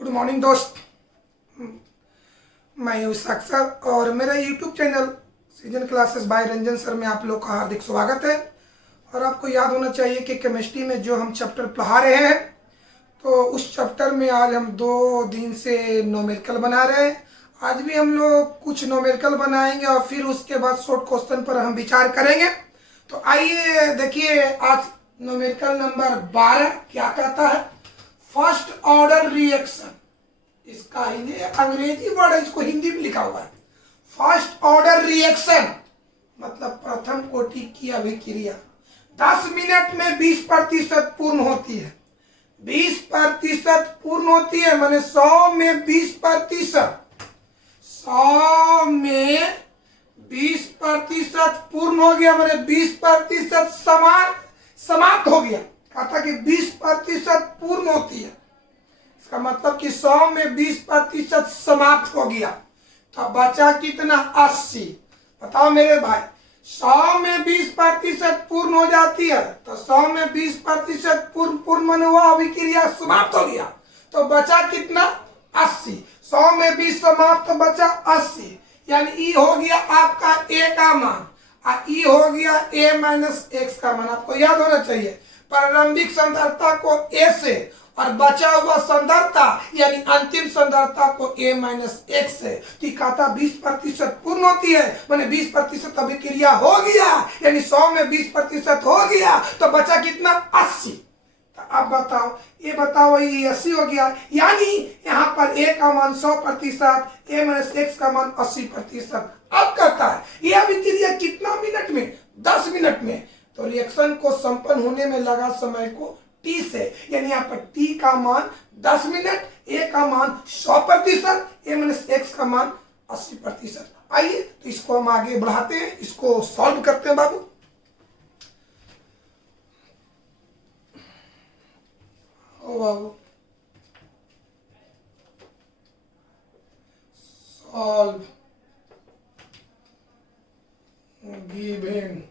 Good morning दोस्त, मैं हूँ अक्षर और मेरा YouTube channel season classes bye Ranjan sir में आप लोग का हार्दिक स्वागत है। और आपको याद होना चाहिए कि केमिस्ट्री में जो हम चैप्टर पढ़ा रहे हैं तो उस चैप्टर में आज हम 2 दिन से न्यूमेरिकल बना रहे हैं। आज भी हम लोग कुछ न्यूमेरिकल बनाएंगे और फिर उसके बाद शॉर्ट क्वेश्चन पर हम विचार करेंगे। तो आइए देखिए, आज न्यूमेरिकल नंबर 12 क्या कहता है, फर्स्ट ऑर्डर रिएक्शन। इसका हिंदी अंग्रेजी वर्ड है, इसको हिंदी में लिखा हुआ है फर्स्ट ऑर्डर रिएक्शन, मतलब प्रथम कोटि की अभिक्रिया 10 मिनट में 20% पूर्ण होती है। 20% पूर्ण होती है माने 100 में 20%, 100 में 20% पूर्ण हो गया माने 20% समाप्त हो गया। कहा था कि 20% पूर्ण होती है, इसका मतलब कि 100 में 20% समाप्त हो गया। तो बचा कितना, 80। बताओ मेरे भाई, 100 में 20% पूर्ण हो जाती है तो 100 में 20% पूर्ण माने हुआ अभिक्रिया समाप्त हो गया, तो बचा कितना, 80। 100 में 20 समाप्त तो बचा 80, यानी ई हो गया आपका ए का मान और ई हो गया ए माइनस एक्स का मान। आपको याद होना चाहिए प्रारंभिक सांद्रता को ए से और बचा हुआ सांद्रता यानी अंतिम सांद्रता को ए माइनस एक्स से। कहता 20% पूर्ण होती है माने 20% अभिक्रिया हो गया, यानी 100 में 20% हो गया तो बचा कितना, 80। तो अब बताओ, ये बताओ ये 80 हो गया, यानी यहाँ पर ए का मान 100%, ए माइनस एक्स का मान 80%। अब कहता है ये अभिक्रिया कितना मिनट में, 10 मिनट में। तो रिएक्शन को संपन्न होने में लगा समय को टी से, यानी यहाँ पर टी का मान 10 मिनट, ए का मान 100%, ए माइनस एक्स का मान 80%। आइए तो इसको हम आगे बढ़ाते हैं, इसको सॉल्व करते हैं बाबू। ओ बाबू सॉल्व गिवन,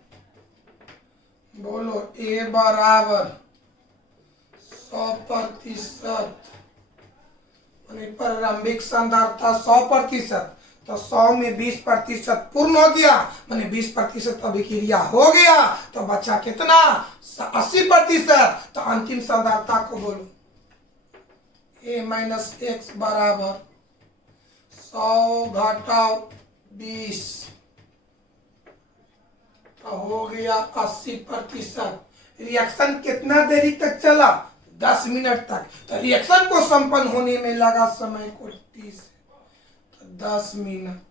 बोलो ए बराबर 100%, प्रारंभिक सांद्रता 100%, तो 100 में 20% पूर्ण हो गया माने 20% अभिक्रिया हो गया, तो बचा कितना, 80%। तो अंतिम सांद्रता को बोलो, ए माइनस एक्स बराबर 100 घटाओ 20, तो हो गया 80%। रिएक्शन कितना देरी तक चला, 10 मिनट तक। तो रिएक्शन को संपन्न होने में लगा समय को 30, तो 10 मिनट।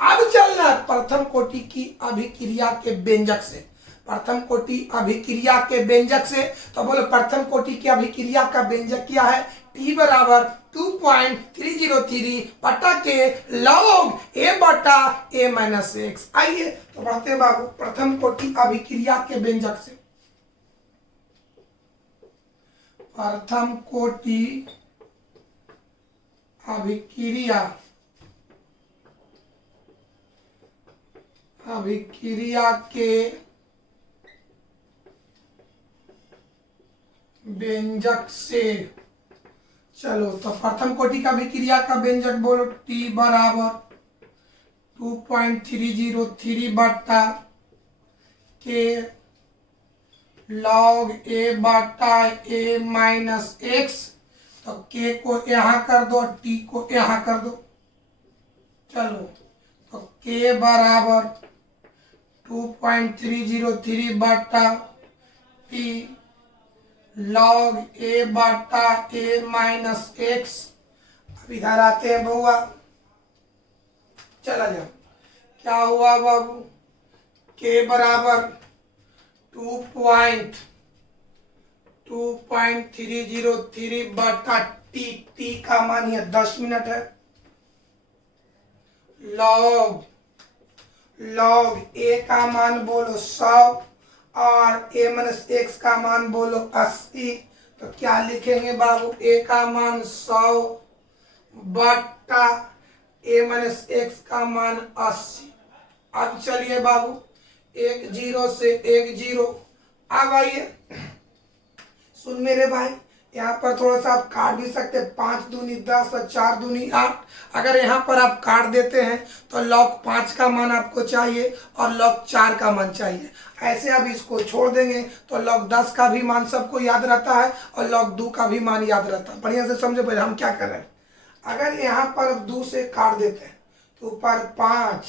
अब चलना है प्रथम कोटि की अभिक्रिया के व्यंजक से, प्रथम कोटि अभिक्रिया के व्यंजक से। तो बोलो प्रथम कोटि की अभिक्रिया का व्यंजक क्या है, टी बराबर 2.303 बटा के लॉग ए बटा ए माइनस एक्स। आइए तो बढ़ते हैं बाबू प्रथम कोटि अभिक्रिया के व्यंजक से। प्रथम कोटि अभिक्रिया के व्यंजक से। चलो तो प्रथम कोटि का अभिक्रिया का व्यंजक बोलो, टी बराबर 2.303 बटा के लॉग ए बटा ए माइनस एक्स। तो के को यहाँ कर दो, टी को यहाँ कर दो। चलो तो के बराबर 2.303 बटा टी लॉग ए बटा ए माइनस एक्स। अब इधर आते हैं बउआ, चला जाओ, क्या हुआ बाबू, के बराबर 2.303 बटा टी, टी का मान है 10 मिनट है, लॉग ए का मान बोलो 100 और ए माइनस एक्स का मान बोलो 80। तो क्या लिखेंगे बाबू, ए का मान 100 बटा ए माइनस एक्स का मान 80। अब चलिए बाबू 1 0 से 1 0, अब आइए सुन मेरे भाई, यहाँ पर थोड़ा सा आप काट भी सकते हैं। 5 दूनी 10 और 4 दूनी 8। अगर यहाँ पर आप काट देते हैं तो log 5 का मान आपको चाहिए और log 4 का मान चाहिए। ऐसे आप इसको छोड़ देंगे तो log 10 का भी मान सबको याद रहता है और log 2 का भी मान याद रहता है। बढ़िया से समझो पहले हम क्या कर रहे हैं। अगर यहाँ पर 2 से काट देते हैं तो ऊपर 5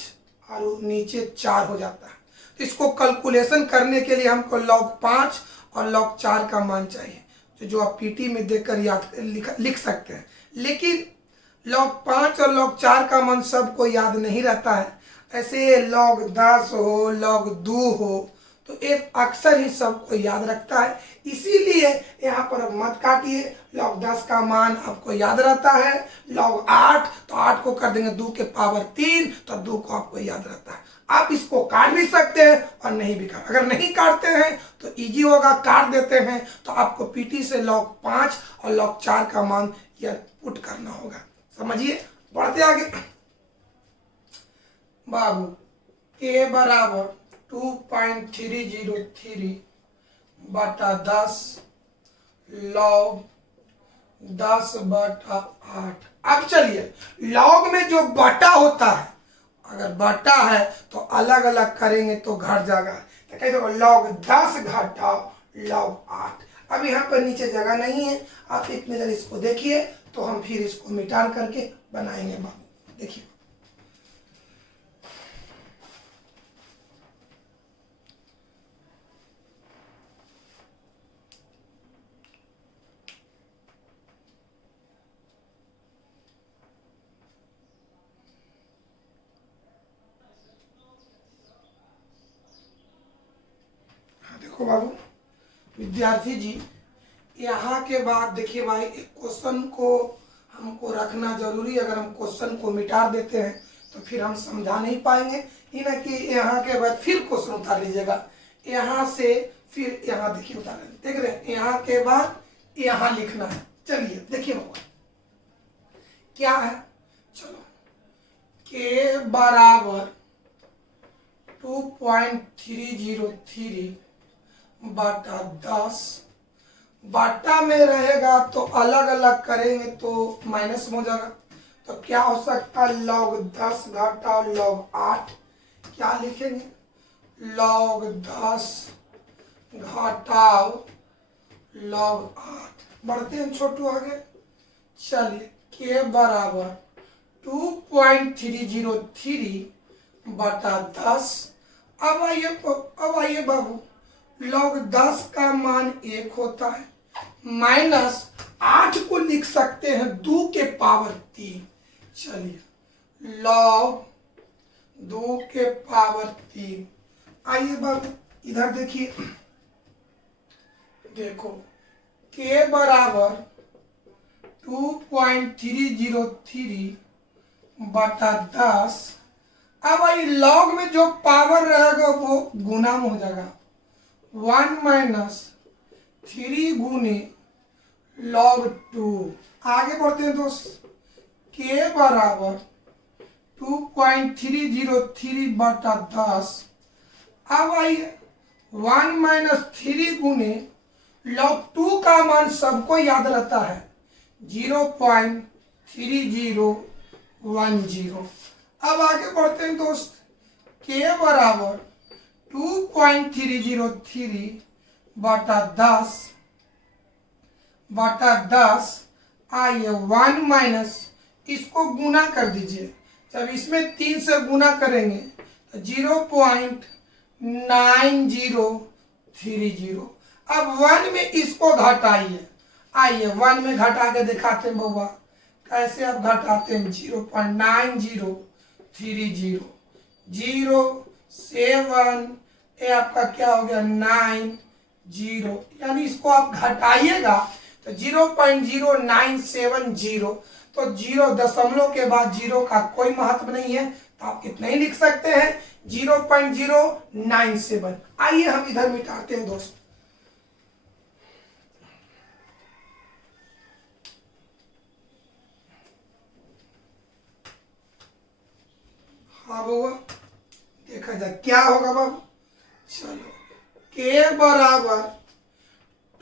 और नीचे 4 हो जाता है। तो इसको कैलकुलेशन करने के लिए हमको log 5 और log 4 का मान चाहिए, जो आप पीटी में देखकर याद लिख सकते हैं। लेकिन log 5 और log 4 का मान सबको याद नहीं रहता है। ऐसे log 10 हो, log 2 हो, तो एक अक्सर ही सबको याद रखता है। इसीलिए यहाँ पर अब मत काटिए। log 10 का मान आपको याद रहता है। log 8 तो 8 को कर देंगे 2 के पावर 3, तो 2 को आपको याद रहता है। आप इसको काट भी सकते हैं और नहीं भी काट। अगर नहीं काटते हैं तो इजी होगा, काट देते हैं तो आपको पीटी से log 5 और log 4 का मान यह पुट करना होगा। समझिए, बढ़ते आगे। बाबू के बराबर 2.303 बटा 10 log 10 बटा 8। अब चलिए, log में जो बटा होता है, अगर बटा है तो अलग अलग करेंगे तो घट जाएगा। तो कैसे होगा, log 10 घटा log 8। अब यहाँ पर नीचे जगह नहीं है, आप एक नजर इसको देखिए तो हम फिर इसको मिटा करके बनाएंगे। बाबू देखिए, देखो बाबू विद्यार्थी जी, यहाँ के बाद देखिए भाई, एक क्वेश्चन को हमको रखना जरूरी। अगर हम क्वेश्चन को मिटा देते हैं तो फिर हम समझा नहीं पाएंगे। ये ना कि यहाँ के बाद फिर क्वेश्चन उतार लीजिएगा, यहाँ से फिर यहाँ देखिए उतार, देख रहे हैं, यहाँ के बाद यहाँ लिखना है। चलिए देखिए बाबू क्या है। चलो, के बराबर 2.303 बटा 10, बटा में रहेगा तो अलग अलग करेंगे तो माइनस में हो जाएगा। तो क्या हो सकता है, log 10 घटा log 8। क्या लिखेंगे, log 10 घटाओ log 8। बढ़ते हैं छोटू आगे। चलिए, के बराबर 2.303 बटा 10। अब आइए बाबू, log 10 का मान 1 होता है, माइनस 8 को लिख सकते हैं 2 के पावर 3। चलिए, log 2 के पावर 3। आइए बाबू इधर देखिए, देखो के बराबर 2.303 बटा 10। अब आई log में जो पावर रहेगा वो गुना में हो जाएगा। 1 माइनस 3 गुने log 2। आगे बढ़ते हैं दोस्त, के बराबर 2.303 बटा 10। अब आइए 1 माइनस 3 गुने log 2 का मान सबको याद रहता है 0.3010। अब आगे बढ़ते हैं दोस्त, के बराबर 2.303 बटा 10। आइए 1 माइनस, इसको गुना कर दीजिए। जब इसमें 3 से गुना करेंगे तो 0.9030। अब 1 में इसको घटाइए। आइए 1 में घटा के दिखाते हैं बउआ, कैसे आप घटाते हैं। 0.9030, 0 7, ये आपका क्या हो गया 90, यानी इसको आप घटाइएगा तो 0.0970। तो 0 दशमलव के बाद 0 का कोई महत्व नहीं है, तो आप इतना ही लिख सकते हैं 0.097। आइए हम इधर मिटाते हैं दोस्त। हाँ बाबा, देखा जाए क्या होगा बाबू। चलो, के बराबर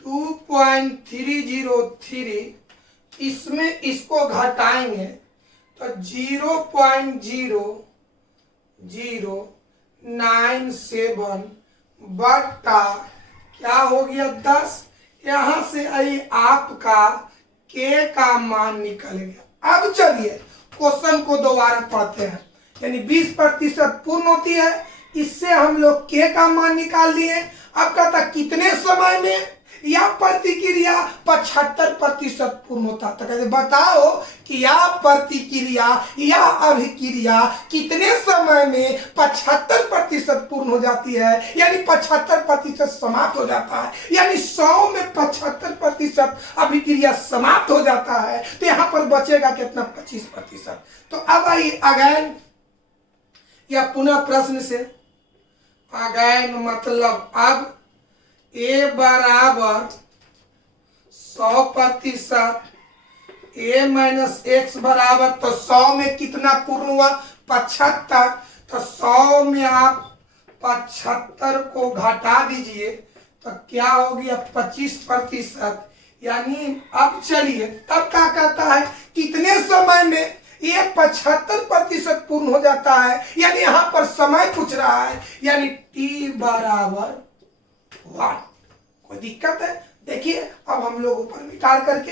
2.303 2.303, इसमें इसको घटाएंगे तो 0.0097 बटा क्या हो गया 10। यहां से आई आपका के का मान निकल गया। अब चलिए क्वेश्चन को दोबारा पढ़ते हैं। यानी 20% पूर्ण होती है, इससे हम लोग के का मान निकाल लिए। अब कहता कितने समय में यह प्रतिक्रिया 75% पूर्ण होता। तो कहते बताओ कि यह प्रतिक्रिया या अभिक्रिया कितने समय में 75% पूर्ण हो जाती है, यानी 75% समाप्त हो जाता है। यानी 100 में 75% अभिक्रिया समाप्त हो जाता है, तो यहां पर बचेगा कितना 25%। तो अब आइए अगेन या पुनः प्रश्न से, अगेन मतलब अब ए बराबर 100%, ए माइनस एक्स बराबर, तो 100 में कितना पूर्ण हुआ 75, तो 100 में आप 75 को घटा दीजिए तो क्या हो गया 25%। यानी अब चलिए तब क्या कहता है कितने समय में ये 75% पूर्ण हो जाता है, यानी यहां पर समय पूछ रहा है, यानी टी बराबर 1। कोई दिक्कत है? देखिए अब हम लोग ऊपर विचार करके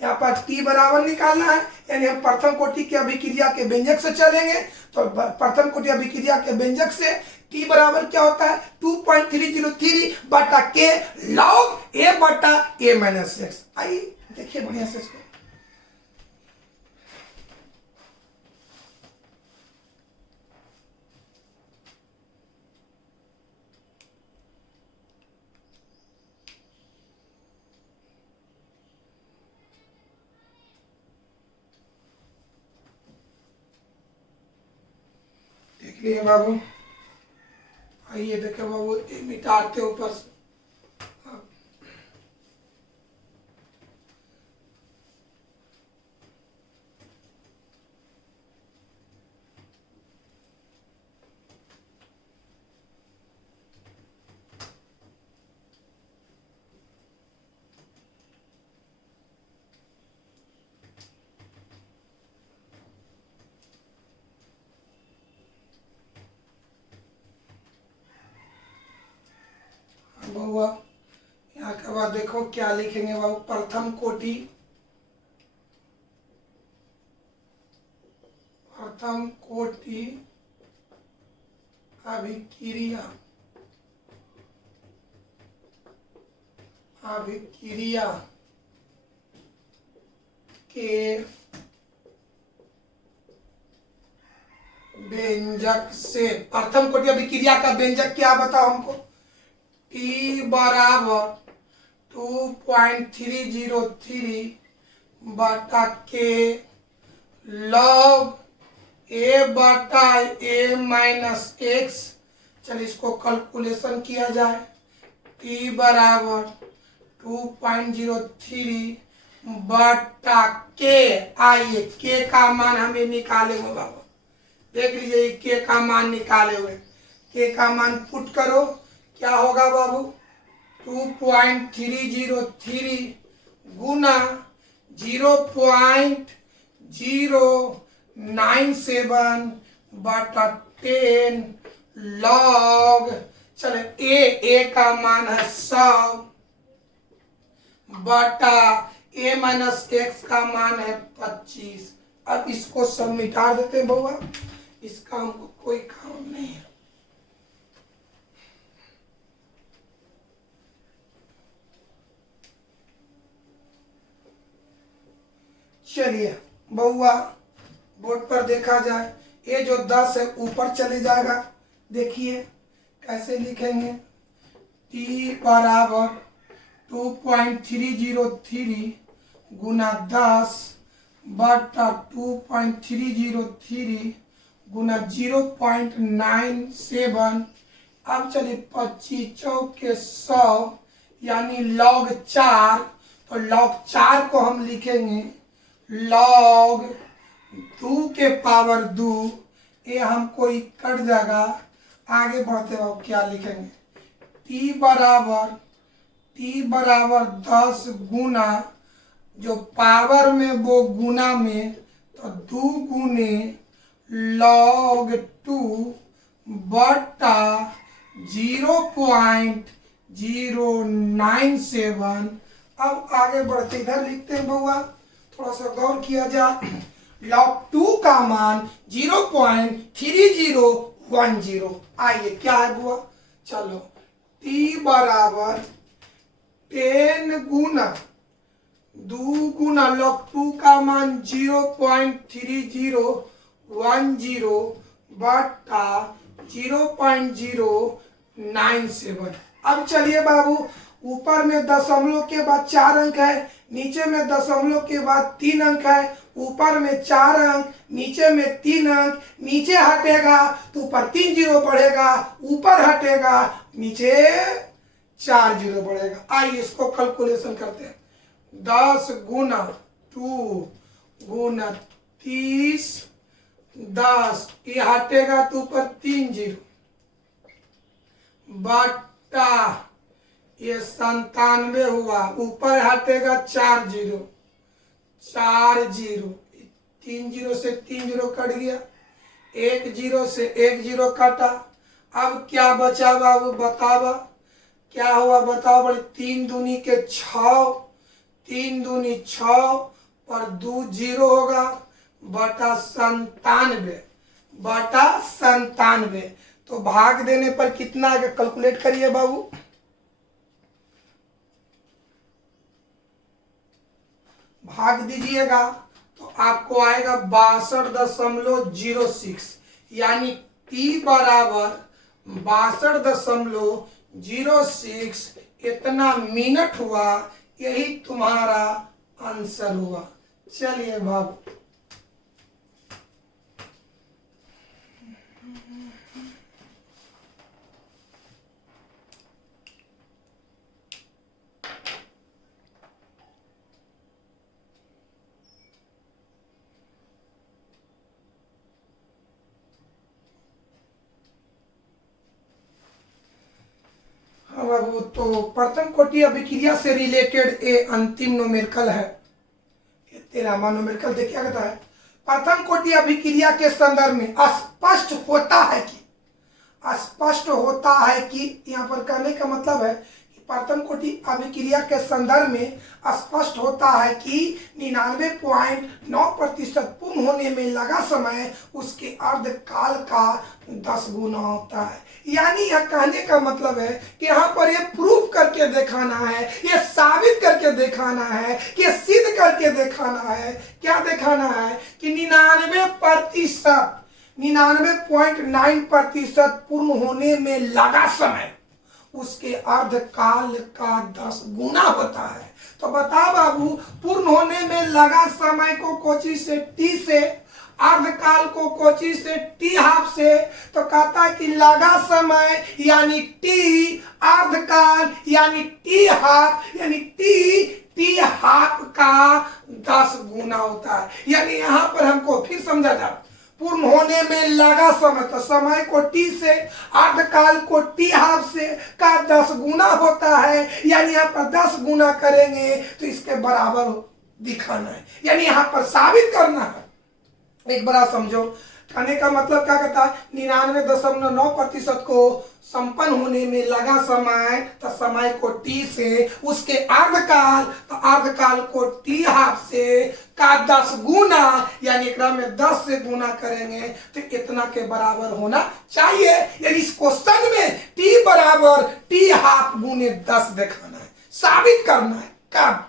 यहाँ पर टी बराबर निकालना है, यानी हम प्रथम कोटि के अभिक्रिया के व्यंजक से चलेंगे। तो प्रथम कोटि अभिक्रिया के व्यंजक से टी बराबर क्या होता है 2.303 बटा के लॉग ए बटा ए माइनस एक्स। आइए देखिए बढ़िया से इसको। देख लिए बाबू, आइए देखे बाबू मिटाते ऊपर से। बहुआ यहाँ के बाद देखो क्या लिखेंगे बाबू, प्रथम कोटि अभिक्रिया के व्यंजक से, प्रथम कोटि अभिक्रिया का व्यंजक क्या बताओ हमको। टी बराबर 2.303 बटा के लॉग ए बटा ए माइनस एक्स। चलिए इसको कैलकुलेशन किया जाए। टी बराबर 2.03 बटा के, आइए के का मान हमें निकाले हुए बाबा, देख लीजिए के का मान निकाले हुए। के का मान पुट करो, क्या होगा बाबू 2.303 गुना 0.097 बटा 10 लॉग, चले ए का मान है 100 बटा ए माइनस एक्स का मान है 25। अब इसको सब मिटा देते हैं बउआ, इसका हमको कोई काम नहीं है। चलिए बउआ बोर्ड पर देखा जाए, ये जो 10 है ऊपर चले जाएगा। देखिए कैसे लिखेंगे, टी बराबर 2.303 गुना 10 बटा 2.303 गुना 0.97। अब चलिए 25 चौके 100 यानी लॉग 4, तो लॉग 4 को हम लिखेंगे लॉग 2 के पावर 2। ये हमको कट जाएगा। आगे बढ़ते हो क्या लिखेंगे, टी बराबर t बराबर 10 गुना, जो पावर में वो गुना में, तो 2 गुने log 2 बटा 0.097। अब आगे बढ़ते इधर लिखते हैं बउआ, थोड़ा सा गौर किया जाए। log 2 का मान 0.3010। आइए क्या है बुआ, चलो t बराबर 10 गुना 2 गुना log 2 का मान 0.3010 बटा 0.097। अब चलिए बाबू, ऊपर में दशमलव के बाद 4 अंक है, नीचे में दशमलव के बाद 3 अंक है, ऊपर में 4 अंक, नीचे में 3 अंक, नीचे हटेगा तो ऊपर 3 जीरो बढ़ेगा, ऊपर हटेगा नीचे 4 जीरो बढ़ेगा। आइए इसको कैलकुलेशन करते हैं। 10 गुना 2 गुना 30, 10 ये हटेगा तो ऊपर 3 जीरो बटा ये 97 हुआ, ऊपर हटेगा 4 जीरो, 4 जीरो, 3 जीरो से 3 जीरो कट गया, 1 जीरो से 1 जीरो काटा। अब क्या बचा बाबू बतावा, क्या हुआ बताओ बड़ी। 3 दूनी के 6, 3 दूनी 6 पर 2 जीरो होगा बटा 97 बटा 97। तो भाग देने पर कितना आएगा कैलकुलेट करिए बाबू। भाग दीजिएगा तो आपको आएगा 62.06, यानी t बराबर 62.06 इतना मिनट हुआ। यही तुम्हारा आंसर हुआ। चलिए बाबू, बाबू तो प्रथम कोटि अभिक्रिया से रिलेटेड ये अंतिम न्यूमेरिकल है। ये 13वां न्यूमेरिकल देखिए क्या कहता है। प्रथम कोटि अभिक्रिया के संदर्भ में स्पष्ट होता है कि, स्पष्ट होता है कि, यहाँ पर कहने का मतलब है कि प्रथम कोटि अभिक्रिया के संदर्भ में स्पष्ट होता है कि 99.9% पूर्ण होने में लगा समय उसके अर्धकाल का 10 गुना होता है। यानी यह कहने का मतलब है कि यहाँ पर ये प्रूफ करके दिखाना है, ये साबित करके दिखाना है, कि सिद्ध करके दिखाना है। क्या दिखाना है कि 99.9% पूर्ण होने में लगा समय उसके अर्धकाल का 10 गुना होता है। तो बता बाबू, पूर्ण होने में लगा समय को कोची से टी से, अर्धकाल को कोची से टी हाफ से, तो कहता है कि लगा समय यानी टी, अर्धकाल यानी टी हाफ, यानी टी हाफ का 10 गुना होता है। यानी यहाँ पर हमको फिर समझा जाए, पूर्ण होने में लगा समय, तो समय को टी से, अर्धकाल को टी हाफ से का 10 गुना होता है। यानी यहाँ पर 10 गुना करेंगे तो इसके बराबर दिखाना है, यानी यहाँ पर साबित करना है। एक बड़ा समझो, कहने का मतलब क्या कहता है, 99.9% को संपन्न होने में लगा समय, तो समय को टी से, उसके अर्धकाल, तो अर्धकाल को टी हाफ से का 10 गुना, यानी एक में 10 से गुना करेंगे तो इतना के बराबर होना चाहिए। यानी इस क्वेश्चन में टी बराबर टी हाफ गुने 10 दिखाना है, साबित करना है। कब?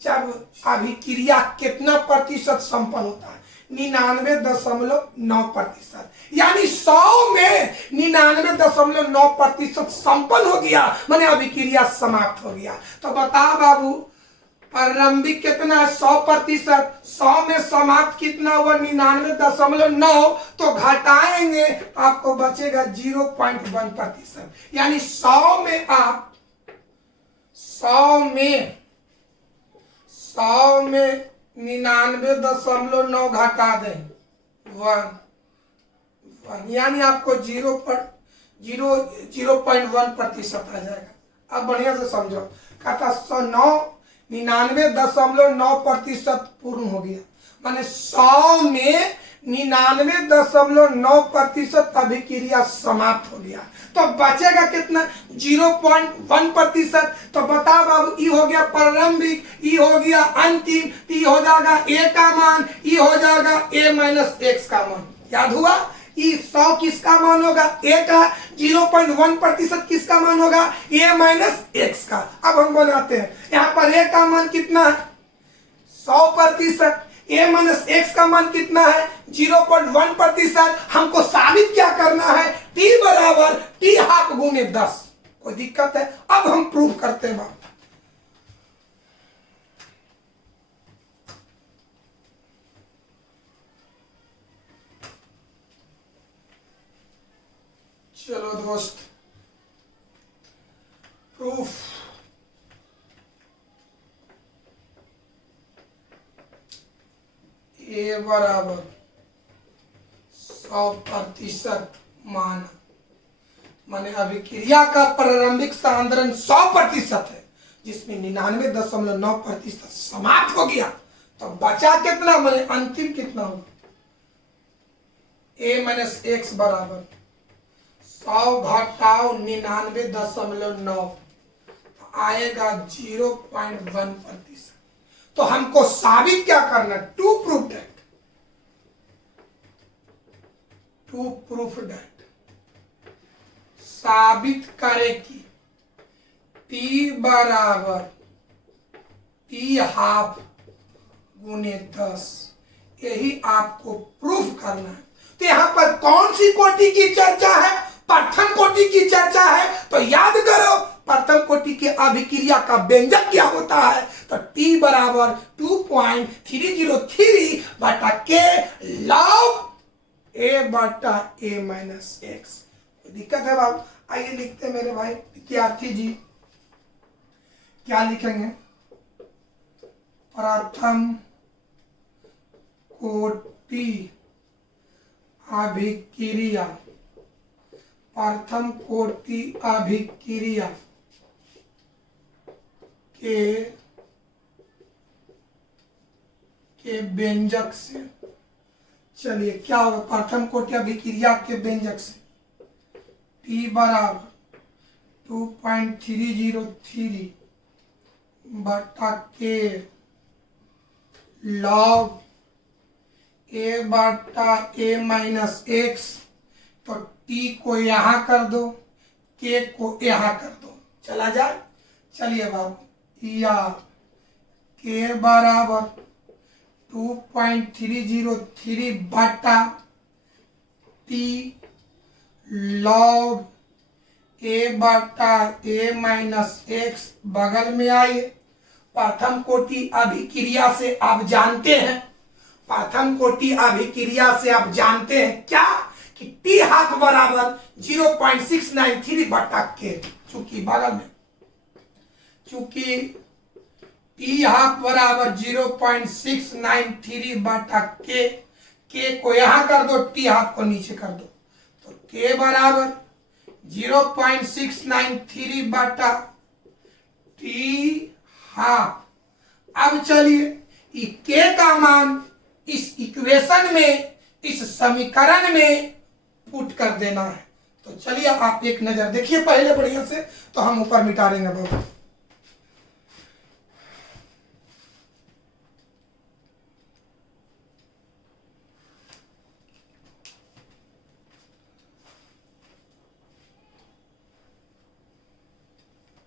जब अभिक्रिया कितना प्रतिशत संपन्न होता है, 99.9%, यानी 100 में 99.9% संपन्न हो गया, माने अभिक्रिया समाप्त हो गया। तो बता बाबू, प्रारंभिक कितना है 100%, 100 में समाप्त कितना हुआ 99.9, तो घटाएंगे तो आपको बचेगा 0.1%। यानी 100 में आप 100 में 99.9 घटा दें 1, यानी आपको 0.1% आ जाएगा। अब बढ़िया से समझो। कहता 99.9% पूर्ण हो गया, माने 100 में 99.9% अभिक्रिया समाप्त हो गया। तो बचेगा कितना? 0.1%। तो बताओ अब, ई हो गया प्रारंभिक, ई हो गया अंतिम, ई हो जाएगा ए का मान, ई हो जाएगा a माइनस एक्स का मान। याद हुआ? ई 100 किसका मान होगा? ए का। 0.1% किसका मान होगा? a माइनस एक्स का। अब हम बनाते हैं, यहाँ पर a का मान कितना है? 100%। a माइनस एक्स का मान कितना है? 0.1%। हमको साबित क्या करना है? t बराबर t हाफ गुने 10। कोई दिक्कत है? अब हम प्रूफ करते हैं बात। चलो दोस्त, प्रूफ। ए बराबर 100% मान, माने अभिक्रिया का प्रारंभिक सांद्रण 100% है, जिसमें 99.9% समाप्त हो गया। तो बचा कितना? माने अंतिम कितना होगा? a माइनस एक्स बराबर 100 घटाओ 99.9 आएगा 0.1%। तो हमको साबित क्या करना? टू प्रूफ दैट, साबित करे कि t बराबर t हाफ गुने 10, यही आपको प्रूफ करना है। तो यहां पर कौन सी कोटि की चर्चा है? प्रथम कोटि की चर्चा है। तो याद करो, प्रथम कोटि के अभिक्रिया का व्यंजक क्या होता है? तो t बराबर 2.303 बटा के लॉग a बटा a माइनस एक्स। दिक्कत है बाबू? आइए लिखते हैं मेरे भाई विद्यार्थी जी, क्या लिखेंगे? प्रथम कोटि अभिक्रिया, प्रथम कोटि अभिक्रिया के व्यंजक से। चलिए क्या होगा? प्रथम कोटि अभिक्रिया के व्यंजक से t बराबर 2.303 बटा के लॉग a बटा a माइनस एक्स। तो t को यहां कर दो, k को यहां कर दो, चला जाए। चलिए बाबू, या k बराबर 2.303 बटा t लॉग a बटा a माइनस एक्स बगल में आइए। प्रथम कोटि अभिक्रिया से आप जानते हैं, प्रथम कोटि अभिक्रिया से आप जानते हैं क्या? कि t हाफ बराबर 0.693 बटा के, चूंकि बगल में, चूंकि t हाफ बराबर 0.693 बटा के को यहां कर दो, t हाफ को नीचे कर दो। तो k बराबर 0.693 बटा t हाफ। अब चलिए, k का मान इस इक्वेशन में, इस समीकरण में पुट कर देना है। तो चलिए आप एक नजर देखिए पहले बढ़िया से, तो हम ऊपर मिटा देंगे बाबू।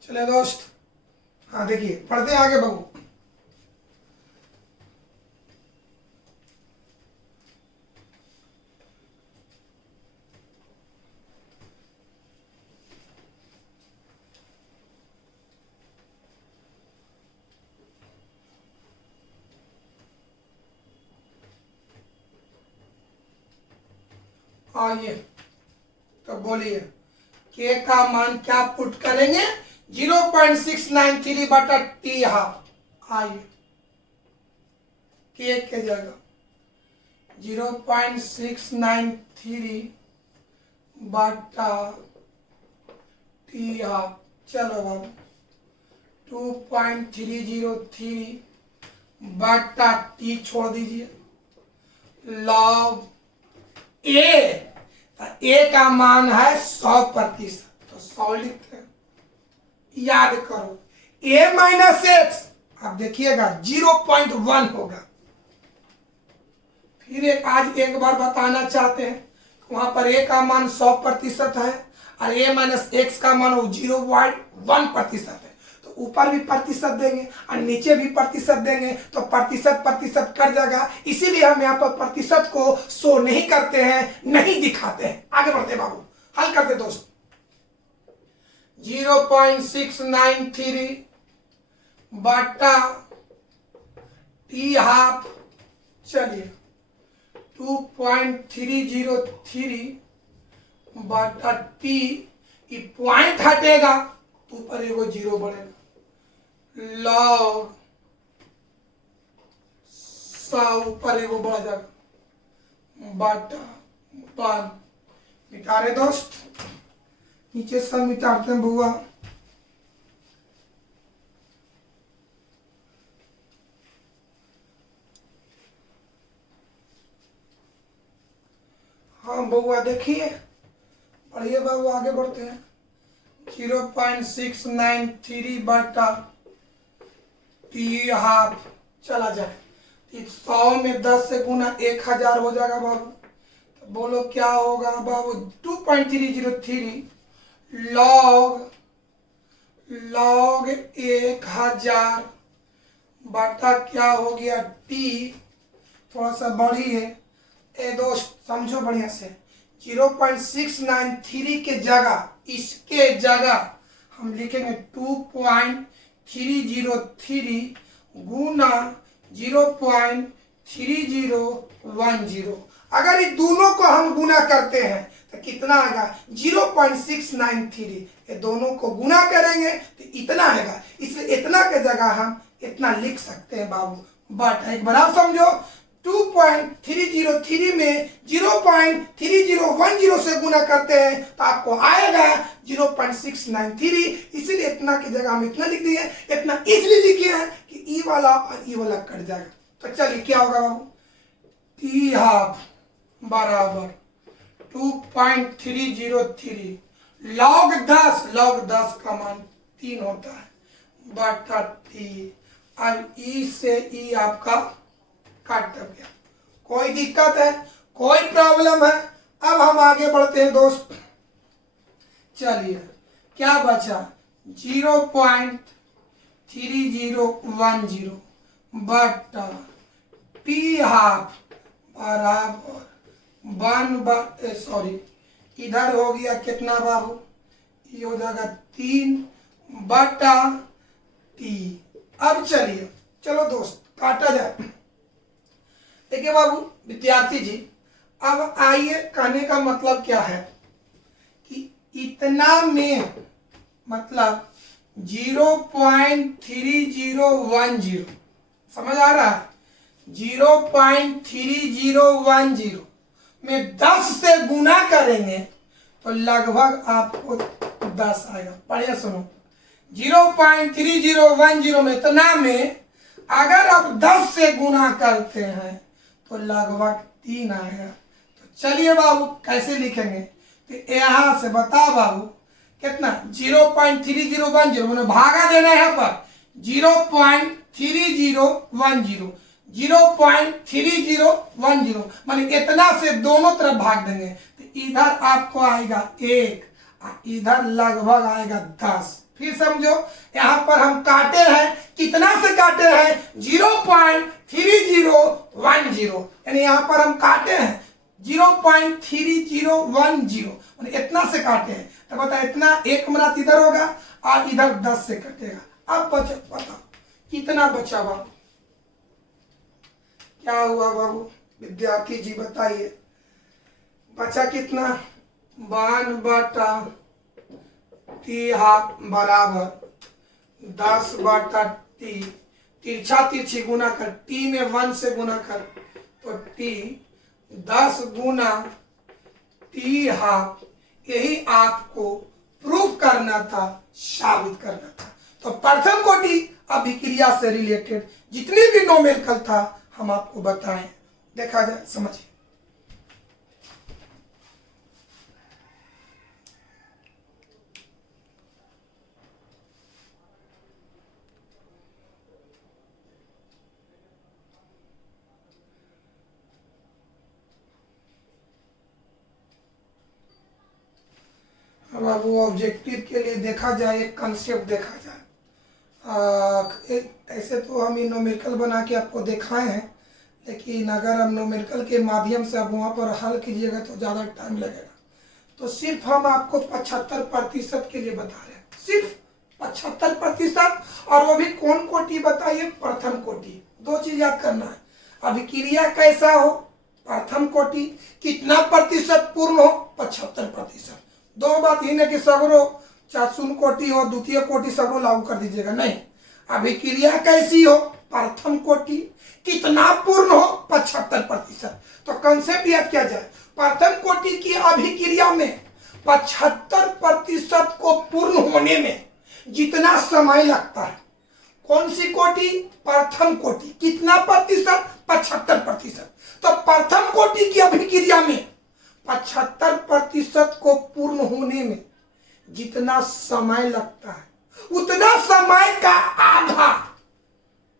चलिए दोस्त, हाँ देखिए पढ़ते हैं आगे बाबू। आइए तो बोलिए, के का मान क्या पुट करेंगे? 0.693 बटा टी हाफ। आइए, के जगह 0.693 बटा टी हाफ चलो बाबू 2.303 बटा टी छोड़ दीजिए लॉग ए, तो ए का मान है 100%, तो 100 लिखते हैं। याद करो a माइनस एक्स, आप देखिएगा 0.1 होगा। फिर आज एक बार बताना चाहते हैं, वहां पर a का मान 100% है और a माइनस एक्स का मान 0.1% है, तो ऊपर भी प्रतिशत देंगे और नीचे भी प्रतिशत देंगे, तो प्रतिशत प्रतिशत कट जाएगा। इसीलिए हम यहाँ पर प्रतिशत को शो नहीं करते हैं, नहीं दिखाते हैं। आगे बढ़ते बाबू, हल करते दोस्त। 0.693 बटा टी हाफ, चलिए 2.303 बटा टी, ये पॉइंट हटेगा ऊपर एगो जीरो बढ़ेगा, लॉग 100 ऊपर एगो बढ़ जाएगा बटा 1। मिटा रहे दोस्त, नीचे सब मिटाते हैं बुआ। हाँ बउआ देखिए, बढ़िए बाबू आगे बढ़ते हैं। 0.693 बटा टी हाफ चला जाए, 100 में 10 से गुना 1000 हो जाएगा बाबू। तो बोलो क्या होगा बाबू, 2.303 लॉग 1000 बटा क्या हो गया टी, थोड़ा सा बड़ी है ए दोस्त, समझो बढ़िया से। 0.693 के जगह, इसके जगह हम लिखेंगे 2.303 गुना 0.3010। अगर ये दोनों को हम गुना करते हैं तो कितना आएगा 0.693, ये दोनों को गुना करेंगे तो इतना आएगा, इसलिए इतना के जगह हम इतना लिख सकते हैं बाबू। बट एक बार आप समझो, 2.303 में 0.3010 से गुना करते हैं तो आपको आएगा 0.693, इसीलिए इतना की जगह हम इतना लिख दिए। इतना इसलिए लिखे हैं कि ई वाला और ई वाला कट जाएगा। तो चलिए क्या होगा बाबू, टी हाफ बराबर 2.303 लॉग 10 का मान 3 होता है बटा टी। अब ई से ई आपका काट गया, कोई दिक्कत है, कोई प्रॉब्लम है? अब हम आगे बढ़ते हैं दोस्त। चलिए क्या बचा, 0.3010 बटा टी हाफ बराबर 1 इधर हो गया कितना बाबू, ये हो जाएगा 3 बटा टी। अब चलिए चलो दोस्त काटा जाए। देखिए बाबू विद्यार्थी जी, अब आइए, कहने का मतलब क्या है कि इतना में मतलब 0.3010 समझ आ रहा है, 0.3010 में 10 से गुना करेंगे तो लगभग आपको 10 आएगा। बढ़िया सुनो, 0.3010 में इतना में अगर आप 10 से गुना करते हैं तो लगभग 3 आएगा। तो चलिए बाबू कैसे लिखेंगे, तो यहां से बताओ बाबू कितना, 0.3010 मैंने भागा देना है पर 0.3010 माने इतना से दोनों तरफ भाग देंगे तो इधर आपको आएगा 1, इधर लगभग आएगा 10। फिर समझो, यहां पर हम काटे हैं, कितना से काटे हैं 0.3010, यानी यहां पर हम काटे हैं 0.3010 इतना से काटे हैं। तो बता इतना एक मिनट इधर होगा और इधर 10 से कटेगा। अब बचा, बताओ कितना बचा बाबू, क्या हुआ बाबू विद्यार्थी जी बताइए, बचा कितना, 1 बटा टी हाफ बराबर 10 बटा टी, तिरछा तिरछी गुना कर, टी में 1 से गुना कर तो टी 10 गुना टी हाफ, यही आपको प्रूफ करना था, साबित करना था। तो प्रथम कोटि अभिक्रिया से रिलेटेड जितने भी न्यूमेरिकल था हम आपको बताएं, देखा जाए, समझिए। अब वो ऑब्जेक्टिव के लिए देखा जाए, एक कंसेप्ट देखा जाए। ऐसे तो हम ये न्यूमेरिकल बना के आपको दिखाए हैं, लेकिन अगर हम न्यूमेरिकल के माध्यम से अब वहाँ पर हल कीजिएगा तो ज़्यादा टाइम लगेगा। तो सिर्फ हम आपको 75% के लिए बता रहे हैं, सिर्फ 75%, और वो भी कौन कोटि बताइए? प्रथम कोटि। दो चीज याद करना है, अभिक्रिया कैसा हो? प्रथम कोटि। कितना प्रतिशत पूर्ण हो? 75%। दो बात ही नहीं कि सगरो चाहे शून्य कोटि हो, द्वितीय कोटि सगरो लागू कर दीजिएगा, नहीं। अभिक्रिया कैसी हो? प्रथम कोटि। कितना पूर्ण हो? 75%। तो कंसेप्ट याद किया जाए, प्रथम कोटि की अभिक्रिया में 75% को पूर्ण होने में जितना समय लगता है, कौन सी कोटि? प्रथम कोटि। कितना प्रतिशत? 75%। तो प्रथम कोटि की अभिक्रिया में 75% को पूर्ण होने में जितना समय लगता है, उतना समय का आधा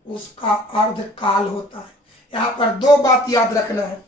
उसका अर्धकाल होता है। यहां पर दो बात याद रखना है,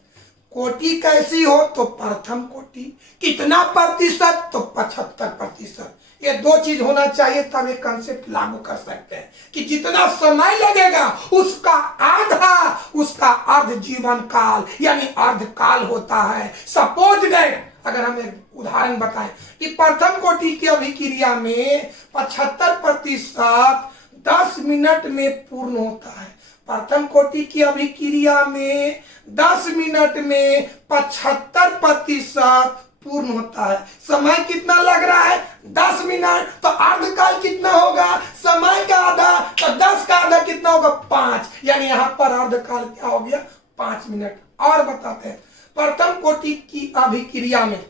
कोटि कैसी हो? तो प्रथम कोटि। कितना प्रतिशत? तो 75%। ये दो चीज होना चाहिए, तब ये कंसेप्ट लागू कर सकते हैं कि जितना समय लगेगा उसका आधा उसका अर्ध जीवन काल यानी अर्धकाल होता है। सपोज दैट, अगर हम एक उदाहरण बताएं कि प्रथम कोटि की अभिक्रिया में 75% 10 मिनट में पूर्ण होता है। प्रथम कोटि की अभिक्रिया में 10 मिनट में 75% पूर्ण होता है। समय कितना लग रहा है? 10 मिनट। तो अर्धकाल कितना होगा? समय का आधा, तो 10 का आधा कितना होगा? 5। यानी यहां पर अर्धकाल क्या हो गया? 5 मिनट। और बताते हैं, प्रथम कोटि की अभिक्रिया में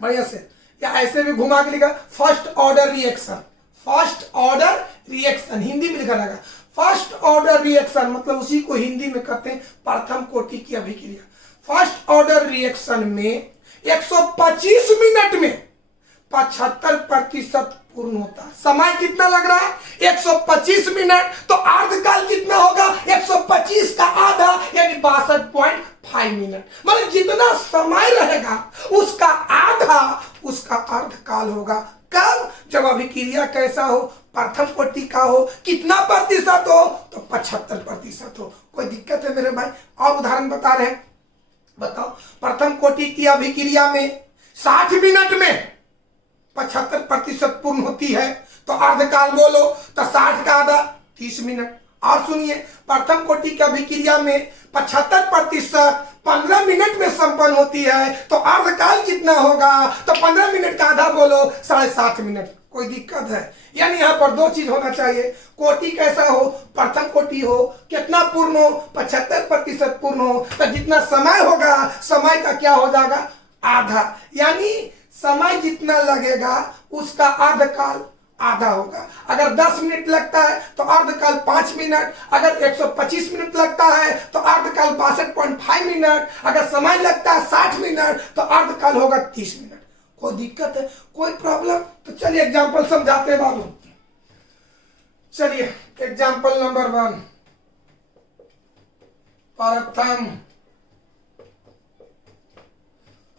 बढ़िया से, या ऐसे भी घुमा के लिखा, first order reaction. First order reaction Hindi में लिखा रहेगा। फर्स्ट ऑर्डर रिएक्शन मतलब उसी को हिंदी में कहते हैं प्रथम कोटि की अभिक्रिया। फर्स्ट ऑर्डर रिएक्शन में 125 मिनट में 75% पूर्ण होता है। समय कितना लग रहा है? 125 मिनट। तो अर्धकाल कितना होगा? 125 का आधा यानी 62.5 मिनट। मतलब जितना समय रहेगा उसका आधा उसका अर्धकाल होगा। कब? जब अभिक्रिया कैसा हो? प्रथम कोटि का हो। कितना प्रतिशत हो? तो 75% हो। कोई दिक्कत है मेरे भाई? और उदाहरण बता रहे हैं, बताओ। प्रथम कोटि की अभिक्रिया में 60 मिनट में 75% पूर्ण होती है, तो अर्धकाल बोलो, तो 60 का आधा 30 मिनट। और सुनिए, प्रथम कोटि की अभिक्रिया में 75% 15 मिनट में संपन्न होती है, तो अर्धकाल कितना होगा? तो 15 मिनट का आधा बोलो, 7.5 मिनट। कोई दिक्कत है? यानी यहाँ पर दो चीज होना चाहिए, कोटि कैसा हो? प्रथम कोटि हो। कितना पूर्ण हो? 75% पूर्ण हो। तो जितना समय होगा, समय का क्या हो जाएगा? आधा। यानी समय जितना लगेगा उसका अर्धकाल आधा होगा। अगर 10 मिनट लगता है तो अर्धकाल 5 मिनट। अगर 125 मिनट लगता है तो अर्धकाल 62.5 मिनट। अगर समय लगता है 60 मिनट तो अर्धकाल होगा 30 मिनट। कोई दिक्कत है? कोई प्रॉब्लम? तो चलिए एग्जाम्पल समझाते हैं बाबू। चलिए एग्जाम्पल नंबर 1,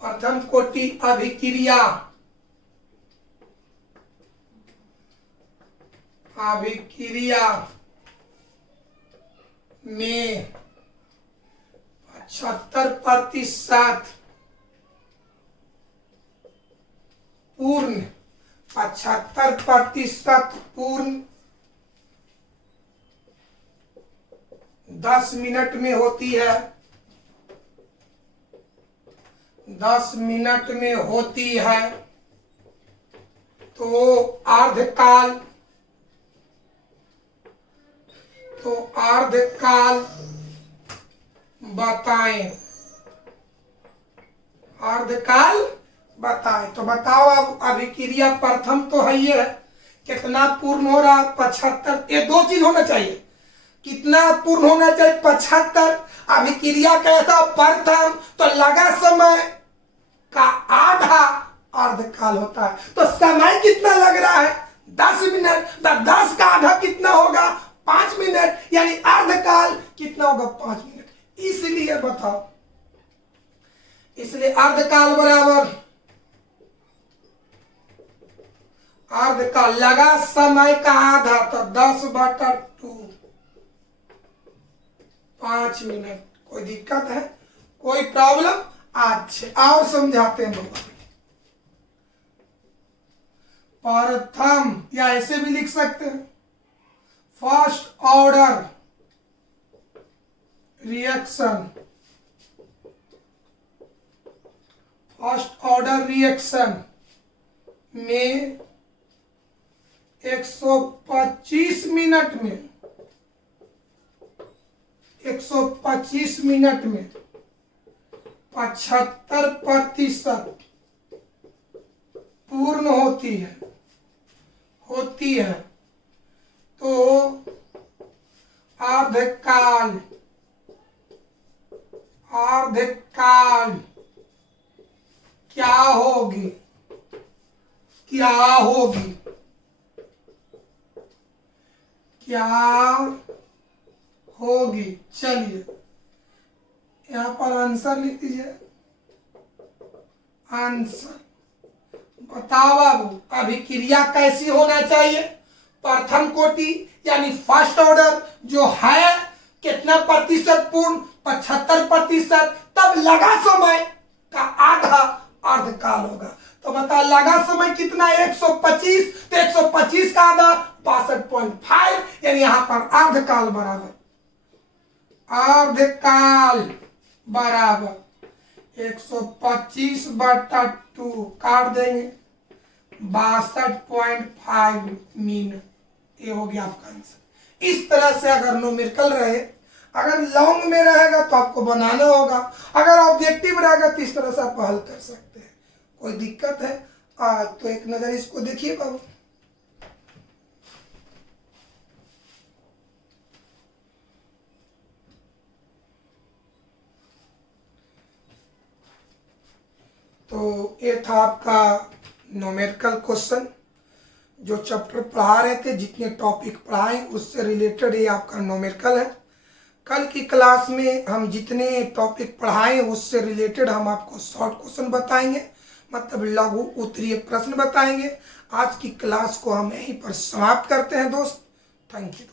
प्रथम कोटि अभिक्रिया में 75% पूर्ण 75% पूर्ण 10 मिनट में होती है। 10 मिनट में होती है तो अर्धकाल बताएं। अर्धकाल बताए। तो बताओ अब अभिक्रिया प्रथम तो है ये है, कितना पूर्ण हो रहा 75। ये दो चीज होना चाहिए, कितना पूर्ण होना चाहिए 75। अभिक्रिया कैसा प्रथम, तो लगा समय का आधा अर्धकाल होता है। तो समय कितना लग रहा है 10 मिनट, तो 10 का आधा कितना होगा 5 मिनट, यानी अर्धकाल कितना होगा 5 मिनट। इसलिए बताओ, इसलिए अर्धकाल बराबर अर्धकाल लगा समय का आधा, तो 10/2 5 मिनट। कोई दिक्कत है, कोई प्रॉब्लम? अच्छा और समझाते हैं बाबा। प्रथम या ऐसे भी लिख सकते हैं, first order reaction, first order reaction में 125 मिनट में 125 मिनट में 75% पूर्ण होती है तो अर्धकाल क्या होगी, क्या होगी, क्या होगी। चलिए यहां पर आंसर लिख दीजिए। आंसर बताओ बाबू, अभिक्रिया कैसी होना चाहिए, प्रथम कोटि यानी फर्स्ट ऑर्डर जो है कितना प्रतिशत पूर्ण 75%, तब लगा समय का आधा अर्धकाल होगा। तो बता लगा समय कितना 125, तो 125 का आधा 62.5, यानी यहां पर अर्धकाल बराबर 125/2 काट देंगे 62.5 मिनट। ये हो गया आपका आंसर। इस तरह से अगर न्यूमेरिकल रहे, अगर लॉन्ग में रहेगा तो आपको बनाना होगा, अगर ऑब्जेक्टिव रहेगा तो इस तरह से आप हल कर सकते हैं। कोई दिक्कत है? तो एक नजर इसको देखिए बाबू। तो ये था आपका न्यूमेरिकल क्वेश्चन जो चैप्टर पढ़ा रहे थे, जितने टॉपिक पढ़ाए उससे रिलेटेड ये आपका न्यूमेरिकल है। कल की क्लास में हम जितने टॉपिक पढ़ाए उससे रिलेटेड हम आपको शॉर्ट क्वेश्चन बताएंगे, मतलब लघु उत्तरीय प्रश्न बताएंगे। आज की क्लास को हम यहीं पर समाप्त करते हैं दोस्त। Thank you.